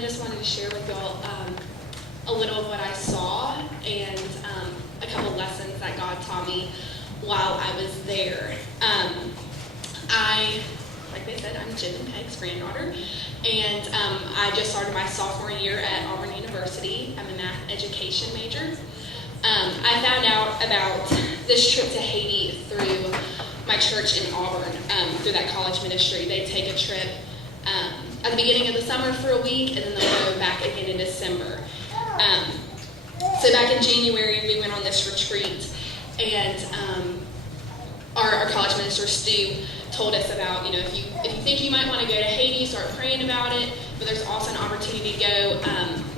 I just wanted to share with y'all a little of what I saw and a couple lessons that God taught me while I was there. Like they said, I'm Jim and Peg's granddaughter, and I just started my sophomore year at Auburn University. I'm a math education major. I found out about this trip to Haiti through my church in Auburn, through that college ministry. They take a trip at the beginning of the summer for a week, and then they'll go back again in December. So back in January, we went on this retreat, and our college minister, Stu, told us about, if you think you might want to go to Haiti, start praying about it, but there's also an opportunity to go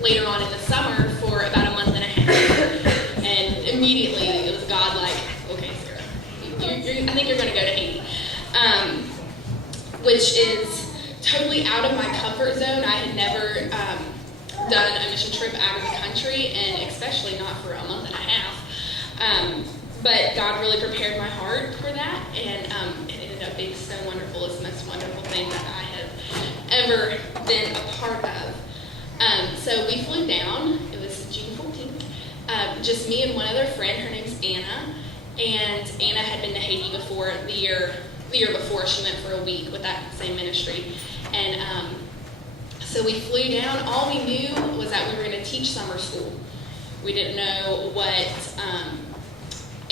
later on in the summer for about a month and a half. And immediately it was God like, okay, Sarah, I think you're going to go to Haiti, which is totally out of my comfort zone. I had never done a mission trip out of the country, and especially not for a month and a half. But God really prepared my heart for that, and it ended up being so wonderful. It's the most wonderful thing that I have ever been a part of. So we flew down. It was June 14th. Just me and one other friend. Her name's Anna. And Anna had been to Haiti before the year before. She went for a week with that same ministry. And so we flew down. All we knew was that we were going to teach summer school. We didn't know what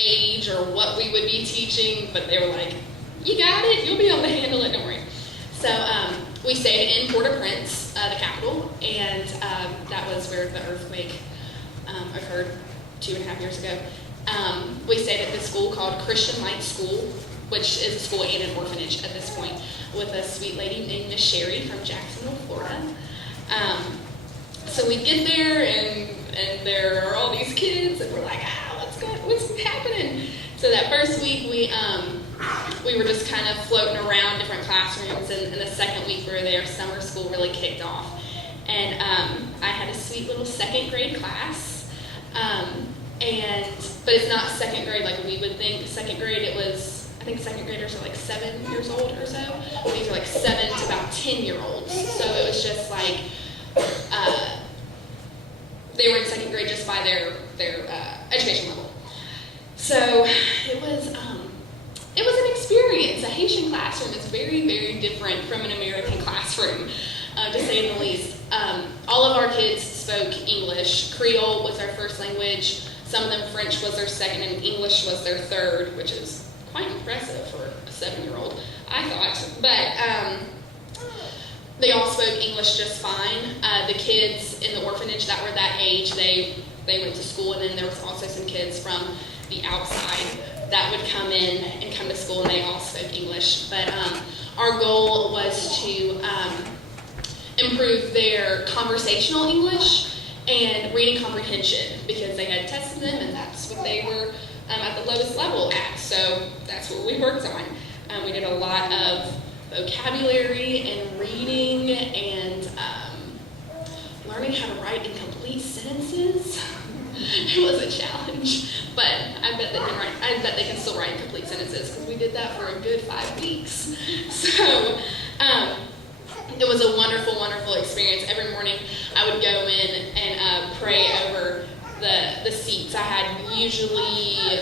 age or what we would be teaching, but they were like, you got it, you'll be able to handle it, don't worry. So we stayed in Port-au-Prince, the capital, and that was where the earthquake occurred 2.5 years ago. We stayed at this school called Christian Light School, which is a school and an orphanage at this point, with a sweet lady named Miss Sherry from Jacksonville, Florida. So we get there, and there are all these kids, and we're like, what's happening? So that first week, we were just kind of floating around different classrooms, and the second week we were there, summer school really kicked off. And I had a sweet little second grade class, but it's not second grade like we would think. Second grade, I think second graders are like 7 years old or so. These are like 7 to about 10-year-olds. So it was just like, they were in second grade just by their education level. So it was an experience. A Haitian classroom is very, very different from an American classroom, to say the least. All of our kids spoke English. Creole was their first language. Some of them French was their second, and English was their third, which is quite impressive for a 7-year-old, I thought. But they all spoke English just fine. The kids in the orphanage that were that age, they went to school, and then there was also some kids from the outside that would come in and come to school, and they all spoke English. But our goal was to improve their conversational English and reading comprehension, because they had tested them, and that's what they were at the lowest level at. So that's what we worked on. We did a lot of vocabulary and reading and learning how to write incomplete sentences. It was a challenge, but I bet they can still write incomplete sentences, because we did that for a good 5 weeks. So it was a wonderful, wonderful experience. Every morning I would go in and pray over the seats. I had usually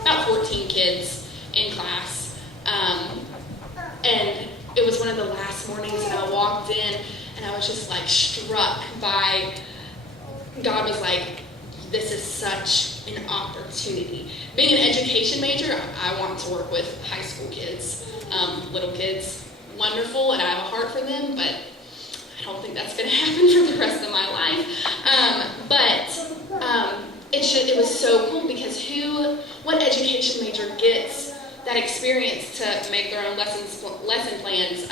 about 14 kids in class, and it was one of the last mornings that I walked in, and I was just like struck by, God was like, this is such an opportunity. Being an education major, I want to work with high school kids, little kids, wonderful, and I have a heart for them, but I don't think that's going to happen for the rest of my life. It was so cool, because what education major gets that experience to make their own lesson plans,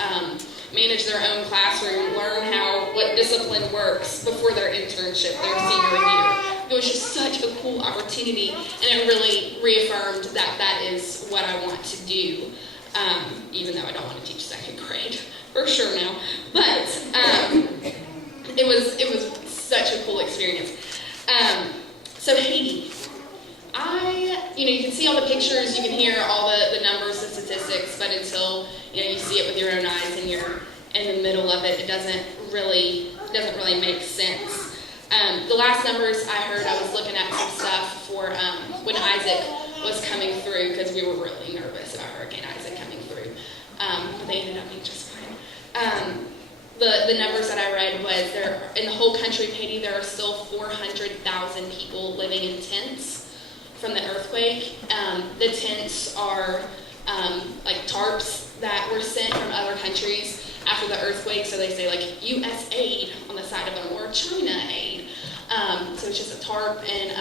manage their own classroom, learn what discipline works before their internship, their senior year. It was just such a cool opportunity, and it really reaffirmed that is what I want to do, even though I don't want to teach second grade, for sure now. But it was such a cool experience. So Haiti, you can see all the pictures, you can hear all the numbers, the statistics, but until you see it with your own eyes and you're in the middle of it, it doesn't really make sense. The last numbers I heard, I was looking at some stuff for when Isaac was coming through, because we were really nervous about Hurricane Isaac coming through. But they ended up being just fine. The numbers that I read was there in the whole country of Haiti, there are still 400,000 people living in tents from the earthquake. The tents are like tarps that were sent from other countries after the earthquake, so they say like U.S. aid on the side of them, or China aid. So it's just a tarp and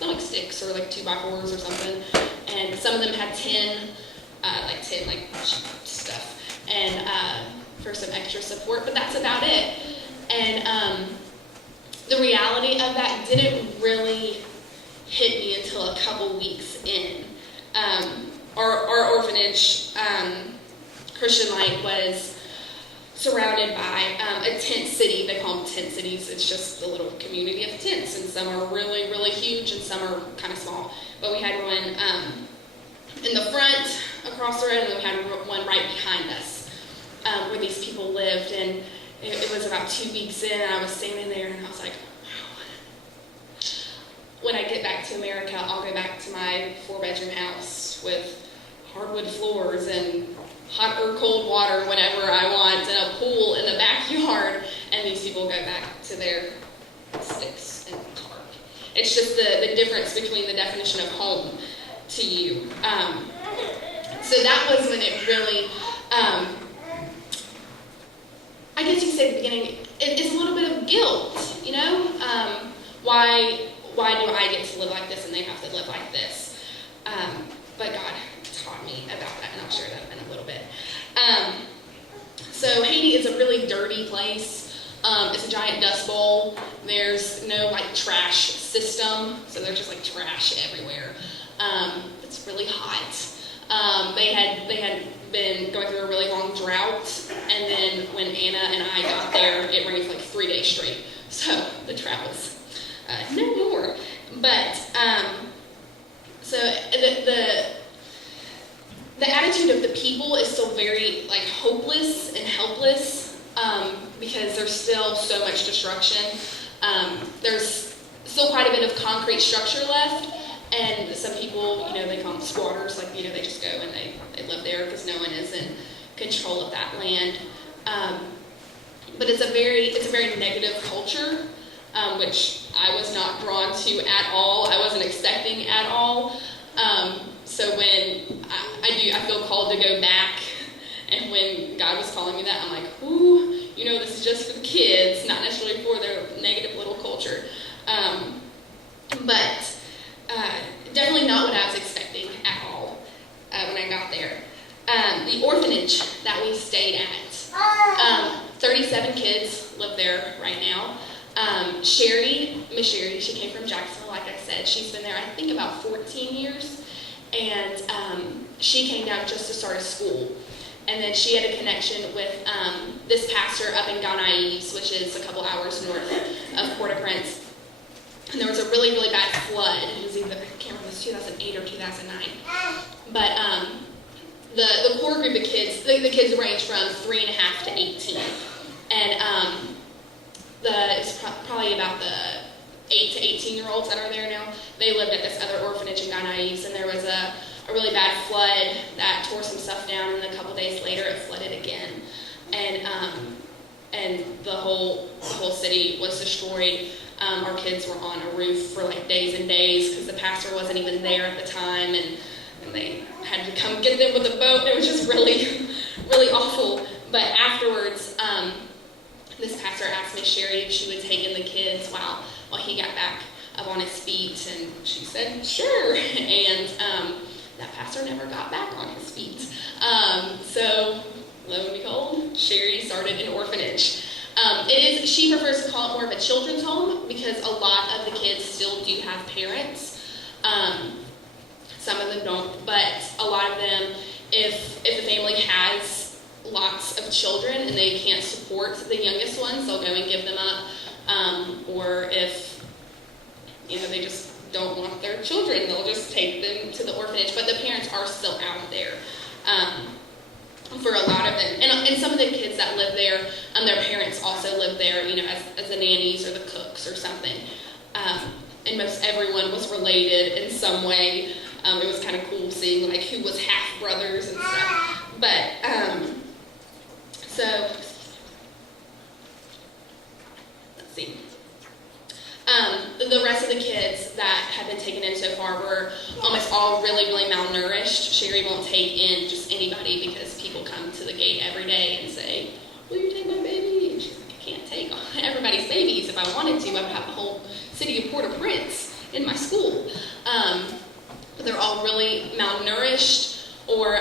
not like sticks or like 2x4s or something. And some of them had tin stuff, and for some extra support, but that's about it. And the reality of that didn't really hit me until a couple weeks in. Our orphanage, Christian Light, was surrounded by a tent city. They call them tent cities. It's just a little community of tents, and some are really, really huge, and some are kind of small. But we had one in the front across the road, and then we had one right behind us where these people lived. And it was about 2 weeks in, and I was standing there, and I was like, wow. When I get back to America, I'll go back to my 4-bedroom house with hardwood floors and hot or cold water whenever I want, and a pool in the backyard, and these people go back to their sticks and tarp. It's just the difference between the definition of home to you. So that was when it really, I guess you could say at the beginning, it's a little bit of guilt, you know? Why do I get to live like this and they have to live like this? But God taught me about that, and I'll share that in a little bit. So Haiti is a really dirty place. It's a giant dust bowl. There's no like trash system, so there's just like trash everywhere. It's really hot. They had been going through a really long drought, and then when Anna and I got there, it rained for like 3 days straight. So the drought was no more. But so the attitude of the people is still very like hopeless and helpless, because there's still so much destruction. There's still quite a bit of concrete structure left, and some people, you know, they call them squatters, like, you know, they just go and they live there because no one is in control of that land. But it's a very negative culture, which I was not drawn to at all. I wasn't expecting at all. So when I feel called to go back, and when God was calling me that, I'm like, ooh, you know, this is just for the kids, not necessarily for their negative little culture. But definitely not what I was expecting at all when I got there. The orphanage that we stayed at, 37 kids live there right now. Miss Sherry, she came from Jacksonville, like I said. She's been there, I think, about 14 years. And she came down just to start a school. And then she had a connection with this pastor up in Ghanaïs, which is a couple hours north of Port-au-Prince. And there was a really, really bad flood. It was either, I can't remember, it was 2008 or 2009. But the core group of kids, the kids range from 3.5 to 18. And it's probably about the 8 to 18-year-olds that are there now. They lived at this other orphanage in Ghanaïs, and there was a really bad flood that tore some stuff down, and a couple days later it flooded again. And the whole city was destroyed. Our kids were on a roof for like days and days because the pastor wasn't even there at the time, and they had to come get them with a boat. It was just really, really awful. But afterwards, this pastor asked Miss Sherry if she would take in the kids while he got back up on his feet, and she said, sure. And that pastor never got back on his feet. So, lo and behold, Sherry started an orphanage. She prefers to call it more of a children's home because a lot of the kids still do have parents. Some of them don't, but a lot of them, if the family has lots of children and they can't support the youngest ones, they'll go and give them up. Or if, you know, they just don't want their children, they'll just take them to the orphanage. But the parents are still out there. for a lot of them. And some of the kids that live there, their parents also live there, as the nannies or the cooks or something. And most everyone was related in some way. It was kind of cool seeing like who was half brothers and stuff. But so let's see. The rest of the kids that have been taken in so far were almost all really, really malnourished. Sherry won't take in just anybody because people come to the gate every day and say, "Will you take my baby?" And she's like, "I can't take everybody's babies. If I wanted to, I would have the whole city of Port-au-Prince in my school." But they're all really malnourished, or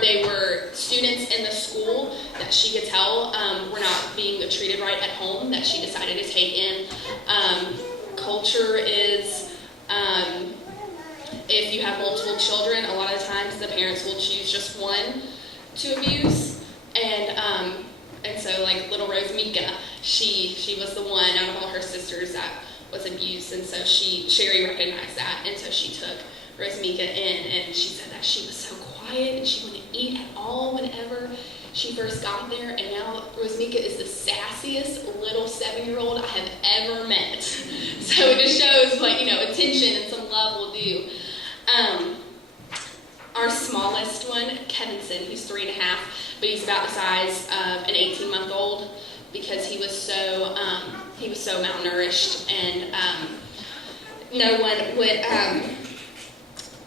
they were students in the school that she could tell were not being treated right at home, that she decided to take in. Culture is, if you have multiple children, a lot of times the parents will choose just one to abuse. And so like little Rose Mika, she was the one out of all her sisters that was abused, and so Sherry recognized that, and so she took Rose Mika in, and she said that she was so quiet and she wouldn't eat at all whenever she first got there, and now Rose Mika is the sassiest little 7-year-old I have ever met. So it just shows attention and some love will do. Our smallest one, Kevinson, he's 3.5, but he's about the size of an 18-month-old because he was so malnourished, and no one would.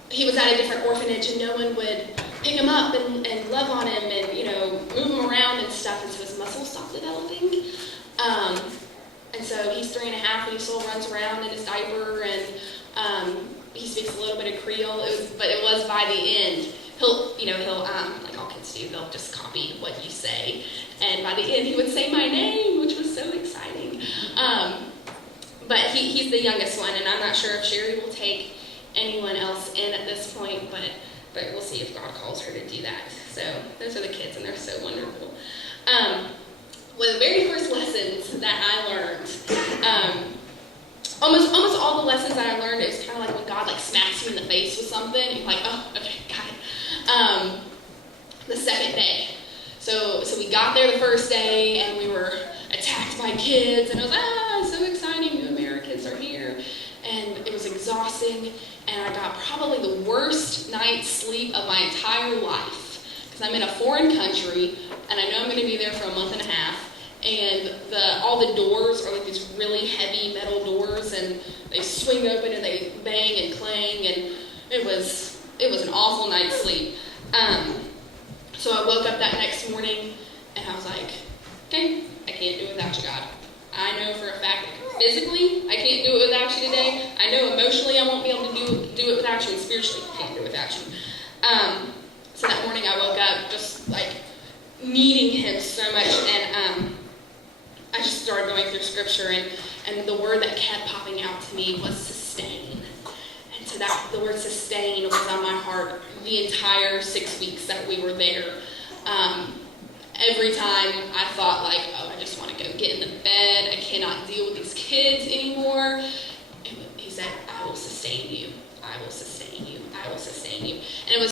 He was at a different orphanage, and no one would pick him up and love on him and move him around and stuff, and so his muscles stopped developing. And so he's 3.5, and he still runs around in his diaper, and he speaks a little bit of Creole. But it was by the end, he'll like all kids do, they'll just copy what you say, and by the end he would say my name, which was so exciting. But he's the youngest one, and I'm not sure if Sherry will take anyone else in at this point, but we'll see if God calls her to do that. So those are the kids, and they're so wonderful. One of the very first lessons that I learned, almost all the lessons that I learned, it was kind of like when God smacks you in the face with something, and you're like, oh, okay, got it. The second day. So we got there the first day, and we were attacked by kids, and I was like, so exciting, new Americans are here. And it was exhausting, and I got probably the worst night's sleep of my entire life, because I'm in a foreign country, and I know I'm going to be there for a month and a half, and all the doors are like these really heavy metal doors, and they swing open and they bang and clang, and it was an awful night's sleep. So I woke up that next morning, and I was like, okay, I can't do it without you, God. I know for a fact that physically I can't do it without you today. I know emotionally I won't be able to do it without you, and spiritually I can't do it without you. So that morning I woke up just needing him so much, and I just started going through scripture, and the word that kept popping out to me was sustain. And so the word sustain was on my heart the entire 6 weeks that we were there. Every time I thought oh, I just want to go get in the bed, I cannot deal with these kids anymore. He said, I will sustain you. I will sustain you. I will sustain you. And it was